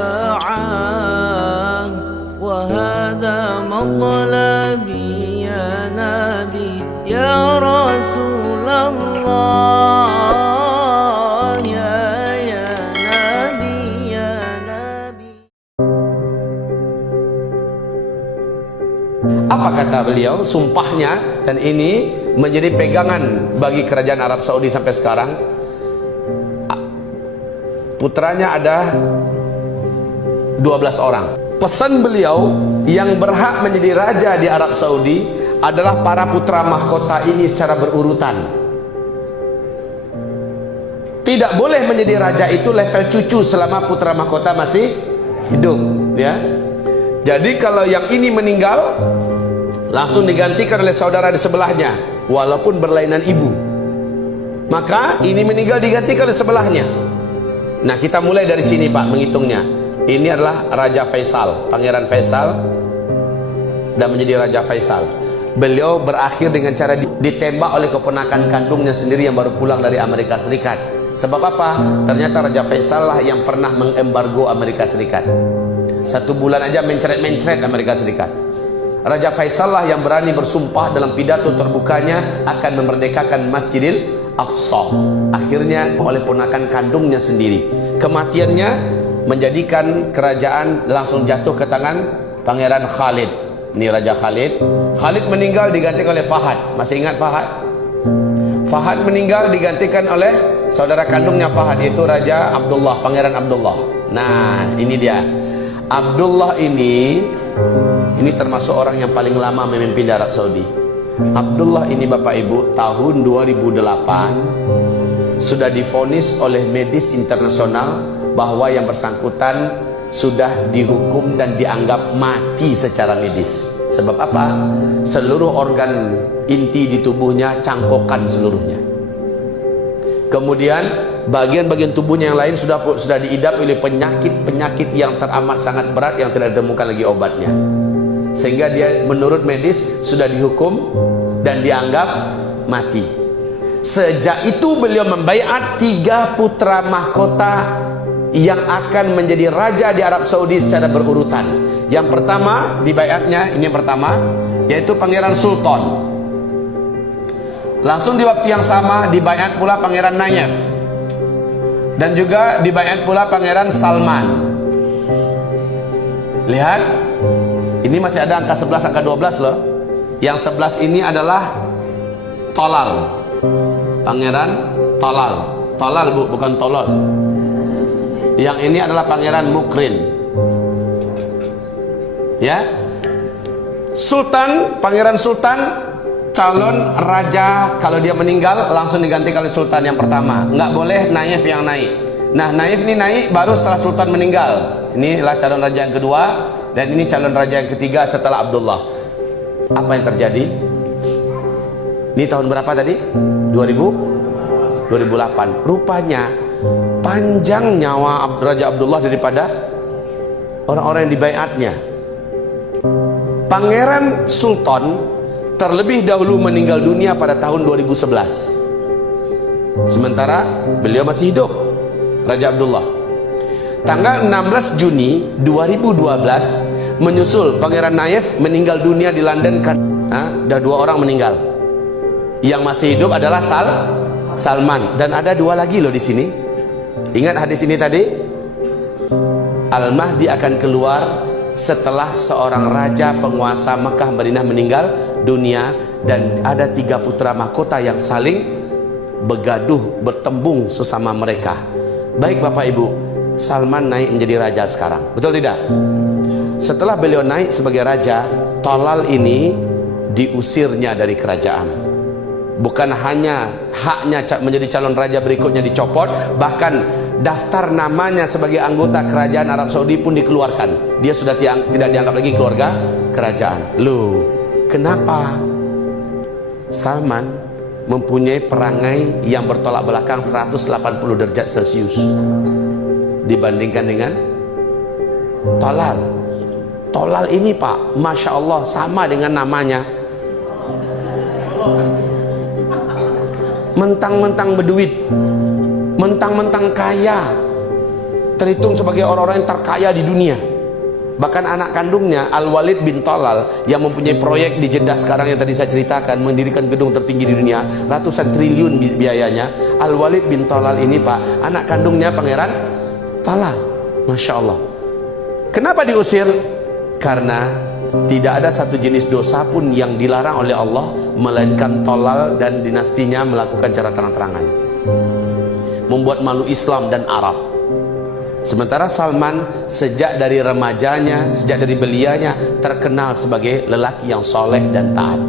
شفاعة وهذا مطلبي يا نبي يا رسول الله يا نبي يا نبي. Apa kata beliau? Sumpahnya, dan ini menjadi pegangan bagi kerajaan Arab Saudi sampai sekarang. Putranya ada 12 orang. Pesan beliau, yang berhak menjadi raja di Arab Saudi adalah para putra mahkota ini secara berurutan. Tidak boleh menjadi raja itu level cucu selama putra mahkota masih hidup, ya. Jadi kalau yang ini meninggal, langsung digantikan oleh saudara di sebelahnya, walaupun berlainan ibu. Maka ini meninggal digantikan oleh sebelahnya. Nah, kita mulai dari sini Pak menghitungnya. Ini adalah Raja Faisal, Pangeran Faisal, dan menjadi Raja Faisal. Beliau berakhir dengan cara ditembak oleh keponakan kandungnya sendiri yang baru pulang dari Amerika Serikat. Sebab apa? Ternyata Raja Faisal lah yang pernah mengembargo Amerika Serikat. 1 bulan aja mencret-mencret Amerika Serikat. Raja Faisal lah yang berani bersumpah dalam pidato terbukanya akan memerdekakan Masjidil Aqsa. Akhirnya oleh ponakan kandungnya sendiri. Kematiannya menjadikan kerajaan langsung jatuh ke tangan Pangeran Khalid. Ini Raja Khalid. Khalid meninggal digantikan oleh Fahad. Masih ingat Fahad? Fahad meninggal digantikan oleh saudara kandungnya Fahad, yaitu Raja Abdullah, Pangeran Abdullah. Nah, ini dia. Abdullah ini termasuk orang yang paling lama memimpin di Arab Saudi. Abdullah ini Bapak Ibu tahun 2008 sudah divonis oleh medis internasional bahwa yang bersangkutan sudah dihukum dan dianggap mati secara medis. Sebab apa? Seluruh organ inti di tubuhnya cangkokan seluruhnya. Kemudian bagian-bagian tubuhnya yang lain sudah diidap oleh penyakit-penyakit yang teramat sangat berat yang tidak ditemukan lagi obatnya. Sehingga dia menurut medis sudah dihukum dan dianggap mati. Sejak itu beliau membaiat 3 putra mahkota yang akan menjadi raja di Arab Saudi secara berurutan. Yang pertama dibaiatnya, ini yang pertama, yaitu Pangeran Sultan. Langsung di waktu yang sama dibaiat pula Pangeran Nayef, dan juga dibaiat pula Pangeran Salman. Lihat, ini masih ada angka 11, angka 12 loh. Yang 11 ini adalah Tolal, Pangeran Tolal. Tolal Bu, bukan Tolol. Yang ini adalah Pangeran Mukrin. Ya. Sultan, Pangeran Sultan, calon raja kalau dia meninggal langsung diganti oleh Sultan yang pertama. Nggak boleh Naif yang naik. Nah, Naif ini naik baru setelah Sultan meninggal. Inilah calon raja yang kedua, dan ini calon raja yang ketiga setelah Abdullah. Apa yang terjadi? Ini tahun berapa tadi? 2008. Rupanya panjang nyawa Raja Abdullah daripada orang-orang yang dibaiatnya. Pangeran Sultan terlebih dahulu meninggal dunia pada tahun 2011. Sementara beliau masih hidup, Raja Abdullah. Tanggal 16 Juni 2012 menyusul Pangeran Nayef meninggal dunia di London. Ada 2 orang meninggal. Yang masih hidup adalah Salman, dan ada 2 lagi loh di sini. Ingat hadis ini tadi? Al-Mahdi akan keluar setelah seorang raja penguasa Mekah Madinah meninggal dunia, dan ada 3 putra mahkota yang saling bergaduh, bertembung sesama mereka. Baik Bapak Ibu, Salman naik menjadi raja sekarang, betul tidak? Setelah beliau naik sebagai raja, Tolal ini diusirnya dari kerajaan. Bukan hanya haknya menjadi calon raja berikutnya dicopot, bahkan daftar namanya sebagai anggota kerajaan Arab Saudi pun dikeluarkan. Dia sudah tidak dianggap lagi keluarga kerajaan. Loh, kenapa? Salman mempunyai perangai yang bertolak belakang 180 derajat Celcius dibandingkan dengan Tolal. Tolal ini Pak, Masya Allah, sama dengan namanya. Mentang-mentang berduit, mentang-mentang kaya, terhitung sebagai orang-orang yang terkaya di dunia. Bahkan anak kandungnya Al-Walid bin Talal yang mempunyai proyek di Jeddah sekarang yang tadi saya ceritakan, mendirikan gedung tertinggi di dunia, ratusan triliun biayanya. Al-Walid bin Talal ini Pak, anak kandungnya Pangeran Talal. Masya Allah. Kenapa diusir? Karena tidak ada satu jenis dosa pun yang dilarang oleh Allah, melainkan Talal dan dinastinya melakukan cara terang-terangan, membuat malu Islam dan Arab. Sementara Salman sejak dari remajanya, sejak dari belianya terkenal sebagai lelaki yang soleh dan taat,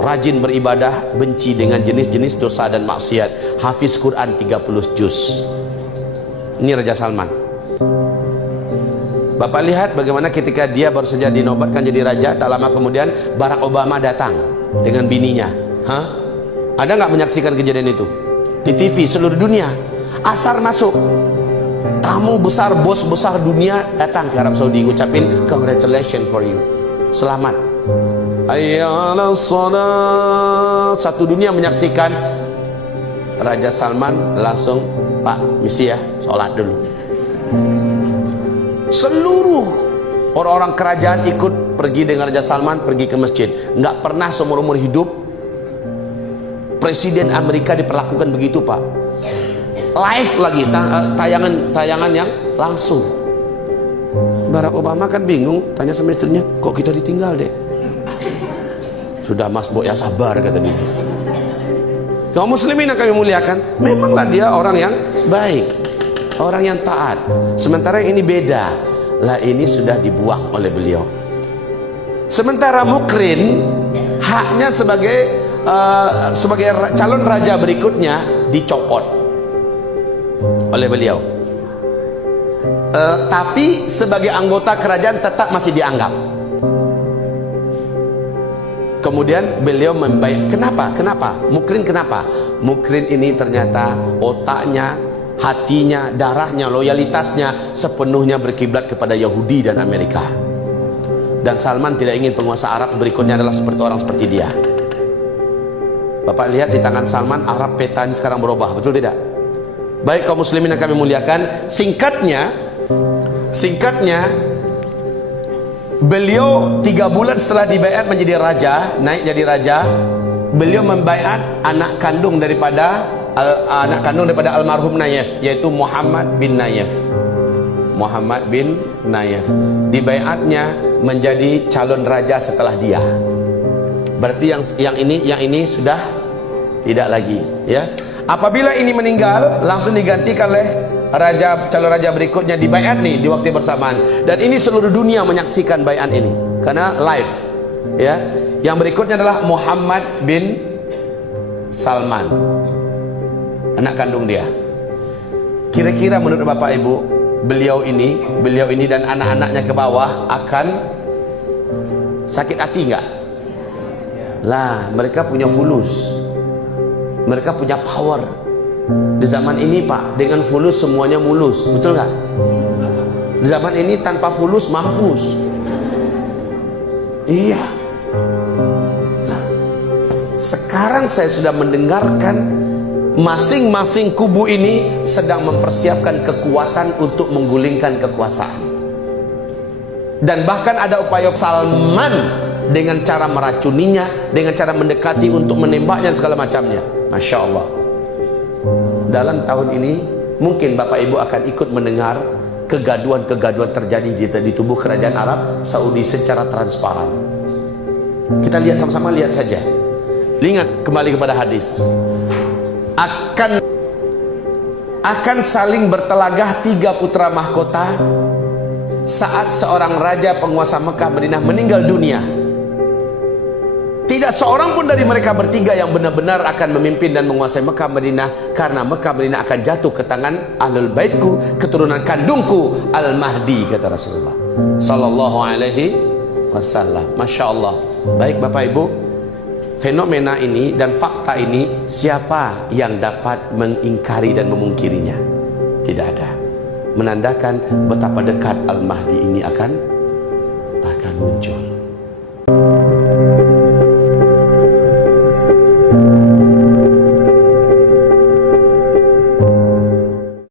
rajin beribadah, benci dengan jenis-jenis dosa dan maksiat, hafiz Quran 30 juz. Ini Raja Salman. Bapak lihat bagaimana ketika dia baru saja dinobatkan jadi raja, tak lama kemudian Barack Obama datang dengan bininya. Ada nggak menyaksikan kejadian itu di TV seluruh dunia? Asar masuk, tamu besar, bos besar dunia datang ke Arab Saudi, ngucapin congratulations for you, selamat. Ayyala sholat. Satu dunia menyaksikan. Raja Salman langsung, Pak, misi ya, sholat dulu. Seluruh orang-orang kerajaan ikut pergi dengan Raja Salman, pergi ke masjid. Nggak pernah seumur-umur hidup Presiden Amerika diperlakukan begitu Pak. Live lagi, tayangan yang langsung. Barack Obama kan bingung, tanya sama istrinya, kok kita ditinggal deh? Sudah Mas Bo, ya sabar kata dia. Kaum muslimin yang kami muliakan, memanglah dia orang yang baik, orang yang taat. Sementara yang ini beda. Lah ini sudah dibuang oleh beliau. Sementara Mukrin haknya sebagai calon raja berikutnya dicopot oleh beliau. Tapi sebagai anggota kerajaan tetap masih dianggap. Kemudian beliau membayar. Kenapa? Mukrin kenapa? Mukrin ini ternyata otaknya, hatinya, darahnya, loyalitasnya sepenuhnya berkiblat kepada Yahudi dan Amerika. Dan Salman tidak ingin penguasa Arab berikutnya adalah seperti orang seperti dia. Bapak lihat di tangan Salman, Arab peta ini sekarang berubah, betul tidak? Baik kaum muslimin yang kami muliakan, singkatnya beliau 3 bulan setelah dibaiat menjadi raja, naik jadi raja, beliau membaiat anak kandung daripada almarhum Nayef, yaitu Muhammad bin Nayef. Muhammad bin Nayef dibaiatnya menjadi calon raja setelah dia. Berarti yang ini sudah tidak lagi, ya. Apabila ini meninggal, langsung digantikan oleh calon raja berikutnya dibaiat nih di waktu bersamaan. Dan ini seluruh dunia menyaksikan baiat ini karena live, ya. Yang berikutnya adalah Muhammad bin Salman, anak kandung dia. Kira-kira menurut Bapak Ibu, beliau ini dan anak-anaknya ke bawah akan sakit hati nggak? Lah, mereka punya fulus, mereka punya power. Di zaman ini Pak, dengan fulus semuanya mulus, betul nggak? Di zaman ini tanpa fulus mampus. Iya. Nah, sekarang saya sudah mendengarkan masing-masing kubu ini sedang mempersiapkan kekuatan untuk menggulingkan kekuasaan. Dan bahkan ada upaya Salman dengan cara meracuninya, dengan cara mendekati untuk menembaknya segala macamnya. Masya Allah. Dalam tahun ini mungkin Bapak Ibu akan ikut mendengar kegaduhan-kegaduhan terjadi di tubuh kerajaan Arab Saudi secara transparan. Kita lihat sama-sama, lihat saja. Ingat kembali kepada hadis. Akan saling bertelagah 3 putra mahkota saat seorang raja penguasa Mekah Madinah meninggal dunia. Tidak seorang pun dari mereka bertiga yang benar-benar akan memimpin dan menguasai Mekah Madinah, karena Mekah Madinah akan jatuh ke tangan ahlul baitku, keturunan kandungku Al-Mahdi, kata Rasulullah sallallahu alaihi wasallam. Masya Allah. Baik Bapak Ibu, fenomena ini dan fakta ini siapa yang dapat mengingkari dan memungkirinya? Tidak ada. Menandakan betapa dekat Al-Mahdi ini akan muncul.